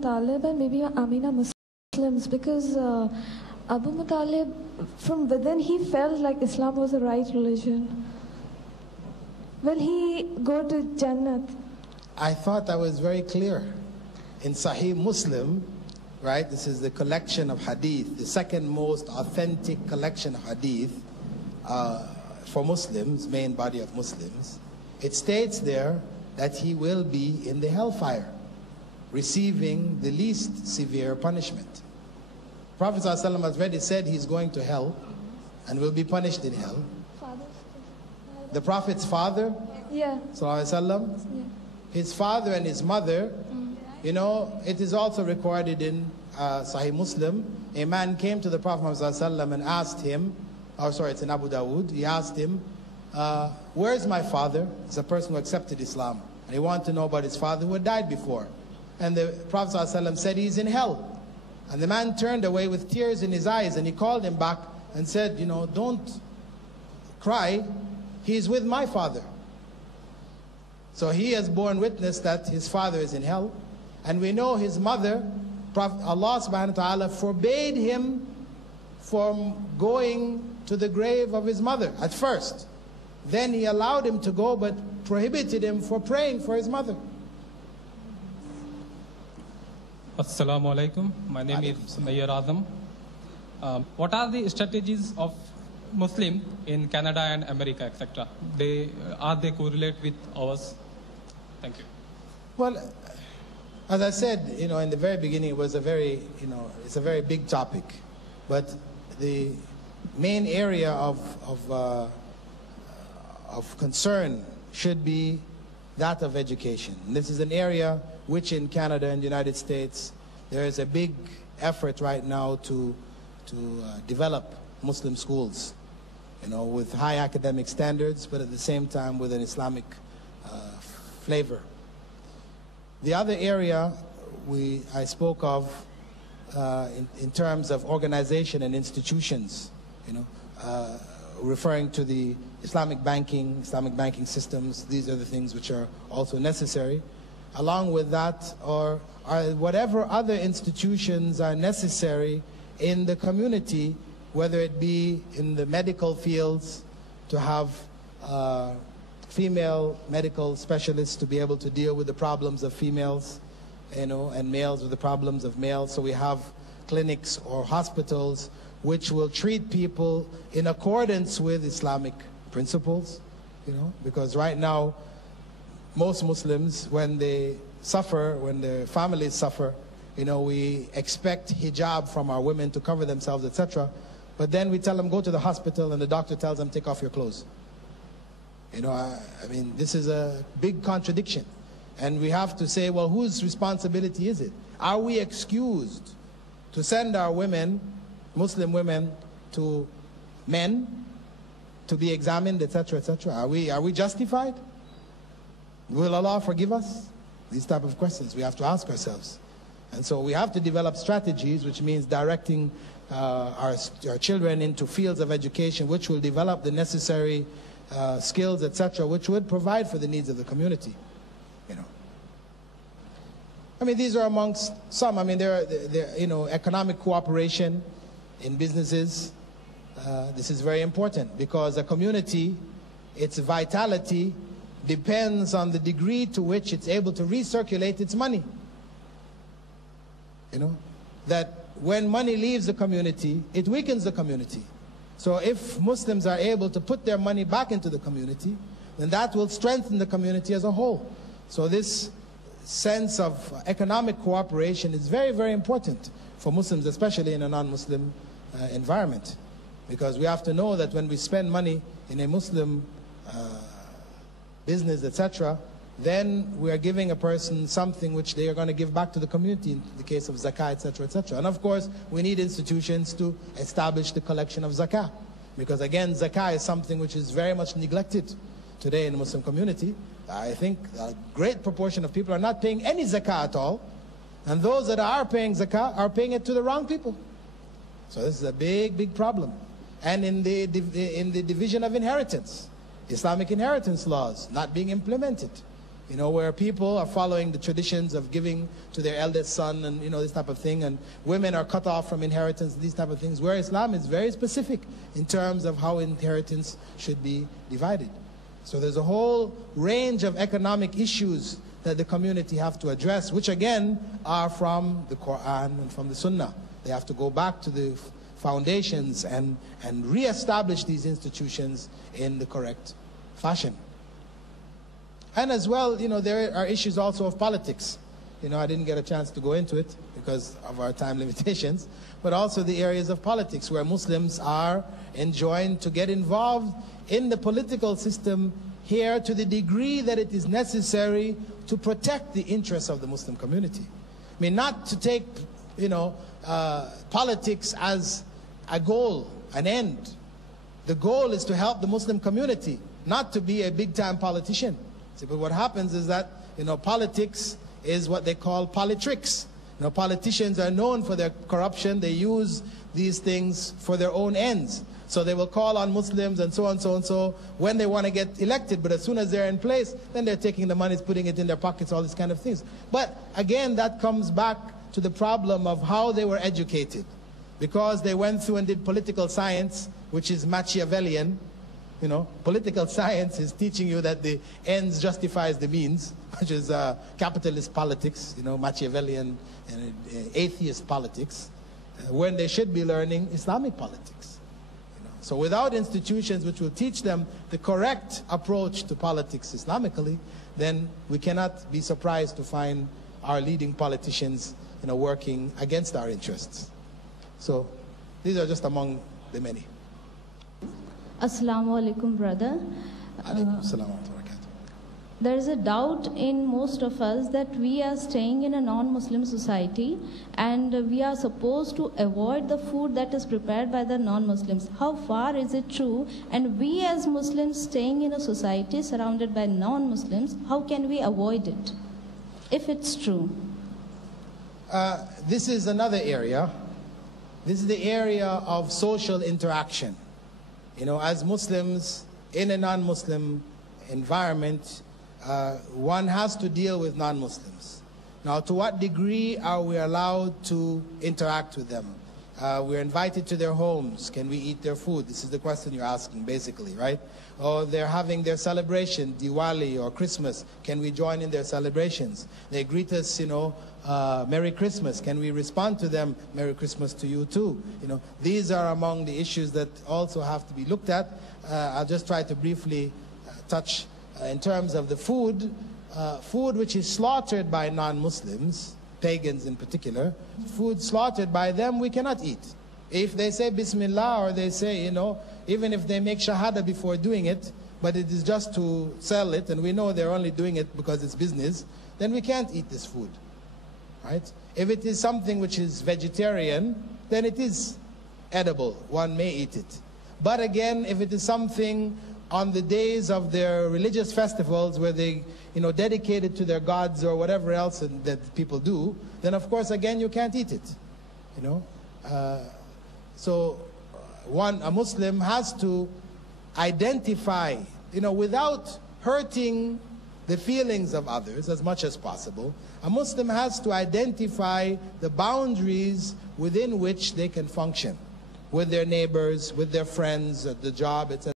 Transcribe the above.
Muttalib and maybe Amina Muslims, because Abu Muttalib, from within, he felt like Islam was the right religion. Will he go to Jannat? I thought that was very clear. In Sahih Muslim, right, this is the collection of hadith, the second most authentic collection of hadith for Muslims, main body of Muslims. It states there that he will be in the hellfire, receiving the least severe punishment. Prophet ﷺ has already said he's going to hell and will be punished in hell. The Prophet's father, yeah. ﷺ, Yeah. his father and his mother, you know, it is also recorded in Sahih Muslim. A man came to the Prophet ﷺ and asked him, oh sorry, it's in Abu Dawood, he asked him, where's my father? It's a person who accepted Islam. And he wanted to know about his father who had died before. And the Prophet ﷺ said, he's in hell. And the man turned away with tears in his eyes, and he called him back and said, you know, don't cry, he's with my father. So he has borne witness that his father is in hell. And we know his mother, Allah subhanahu wa ta'ala forbade him from going to the grave of his mother at first. Then he allowed him to go, but prohibited him for praying for his mother. Assalamu alaikum. My name is Mayor Azam. What are the strategies of Muslim in Canada and America, etc.? Are they correlate with ours? Thank you. Well, as I said, you know, in the very beginning, it was a very, you know, it's a very big topic. But the main area of concern should be that of education. And this is an area which in Canada and the United States, there is a big effort right now to develop Muslim schools, you know, with high academic standards, but at the same time with an Islamic flavor. The other area I spoke of in terms of organization and institutions, you know, referring to the Islamic banking systems. These are the things which are also necessary. Along with that, or whatever other institutions are necessary in the community, whether it be in the medical fields, to have female medical specialists to be able to deal with the problems of females, you know, and males with the problems of males. So we have clinics or hospitals which will treat people in accordance with Islamic principles, you know, because right now most Muslims, when they suffer, when their families suffer, you know, we expect hijab from our women to cover themselves, etc. But then we tell them, go to the hospital, and the doctor tells them, take off your clothes. You know, I mean, this is a big contradiction. And we have to say, well, whose responsibility is it? Are we excused to send our women, Muslim women, to men to be examined, etc., etc.? Are we justified? Will Allah forgive us? These type of questions we have to ask ourselves. And so we have to develop strategies, which means directing our children into fields of education which will develop the necessary skills, etc., which would provide for the needs of the community. You know, I mean, these are amongst some. I mean, there you know, economic cooperation in businesses. This is very important because a community, its vitality depends on the degree to which it's able to recirculate its money. You know, that when money leaves the community, it weakens the community. So if Muslims are able to put their money back into the community, then that will strengthen the community as a whole. So this sense of economic cooperation is very, very important for Muslims, especially in a non-Muslim environment. Because we have to know that when we spend money in a Muslim business, etc., then we are giving a person something which they are going to give back to the community in the case of zakah, etc., etc. And of course, we need institutions to establish the collection of zakah. Because again, zakah is something which is very much neglected today in the Muslim community. I think a great proportion of people are not paying any zakah at all. And those that are paying zakah are paying it to the wrong people. So this is a big, big problem. And in the division of inheritance, Islamic inheritance laws not being implemented. You know, where people are following the traditions of giving to their eldest son and, you know, this type of thing, and women are cut off from inheritance, these type of things, where Islam is very specific in terms of how inheritance should be divided. So there's a whole range of economic issues that the community have to address, which again are from the Quran and from the Sunnah. They have to go back to the foundations and re-establish these institutions in the correct fashion. And as well, you know, there are issues also of politics. You know, I didn't get a chance to go into it because of our time limitations, but also the areas of politics where Muslims are enjoined to get involved in the political system here to the degree that it is necessary to protect the interests of the Muslim community. I mean, not to take, you know, politics as a goal, an end. The goal is to help the Muslim community, not to be a big-time politician. See, but what happens is that, you know, politics is what they call politricks. You know, politicians are known for their corruption. They use these things for their own ends. So they will call on Muslims and so on, so and so when they want to get elected. But as soon as they're in place, then they're taking the money, putting it in their pockets, all these kind of things. But again, that comes back to the problem of how they were educated. Because they went through and did political science, which is Machiavellian. You know, political science is teaching you that the ends justifies the means, which is capitalist politics, you know, Machiavellian and atheist politics, when they should be learning Islamic politics. You know. So without institutions which will teach them the correct approach to politics Islamically, then we cannot be surprised to find our leading politicians, you know, working against our interests. So these are just among the many. Assalamu alaikum, brother. There is a doubt in most of us that we are staying in a non-Muslim society and we are supposed to avoid the food that is prepared by the non-Muslims. How far is it true? And we as Muslims staying in a society surrounded by non-Muslims, how can we avoid it, if it's true? This is another area. This is the area of social interaction. You know, as Muslims in a non-Muslim environment, one has to deal with non-Muslims. Now, to what degree are we allowed to interact with them? We're invited to their homes. Can we eat their food? This is the question you're asking, basically, right? Or they're having their celebration, Diwali or Christmas. Can we join in their celebrations? They greet us, you know, Merry Christmas. Can we respond to them, Merry Christmas to you too? You know, these are among the issues that also have to be looked at. I'll just try to briefly touch in terms of the food. Food which is slaughtered by non-Muslims, pagans in particular, food slaughtered by them we cannot eat. If they say Bismillah, or they say, you know, even if they make Shahada before doing it, but it is just to sell it, and we know they're only doing it because it's business, then we can't eat this food, right? If it is something which is vegetarian, then it is edible, one may eat it. But again, if it is something on the days of their religious festivals where they, you know, dedicate it to their gods or whatever else that people do, then of course again you can't eat it, you know. So a Muslim has to identify, you know, without hurting the feelings of others as much as possible, a Muslim has to identify the boundaries within which they can function with their neighbors, with their friends, at the job, etc.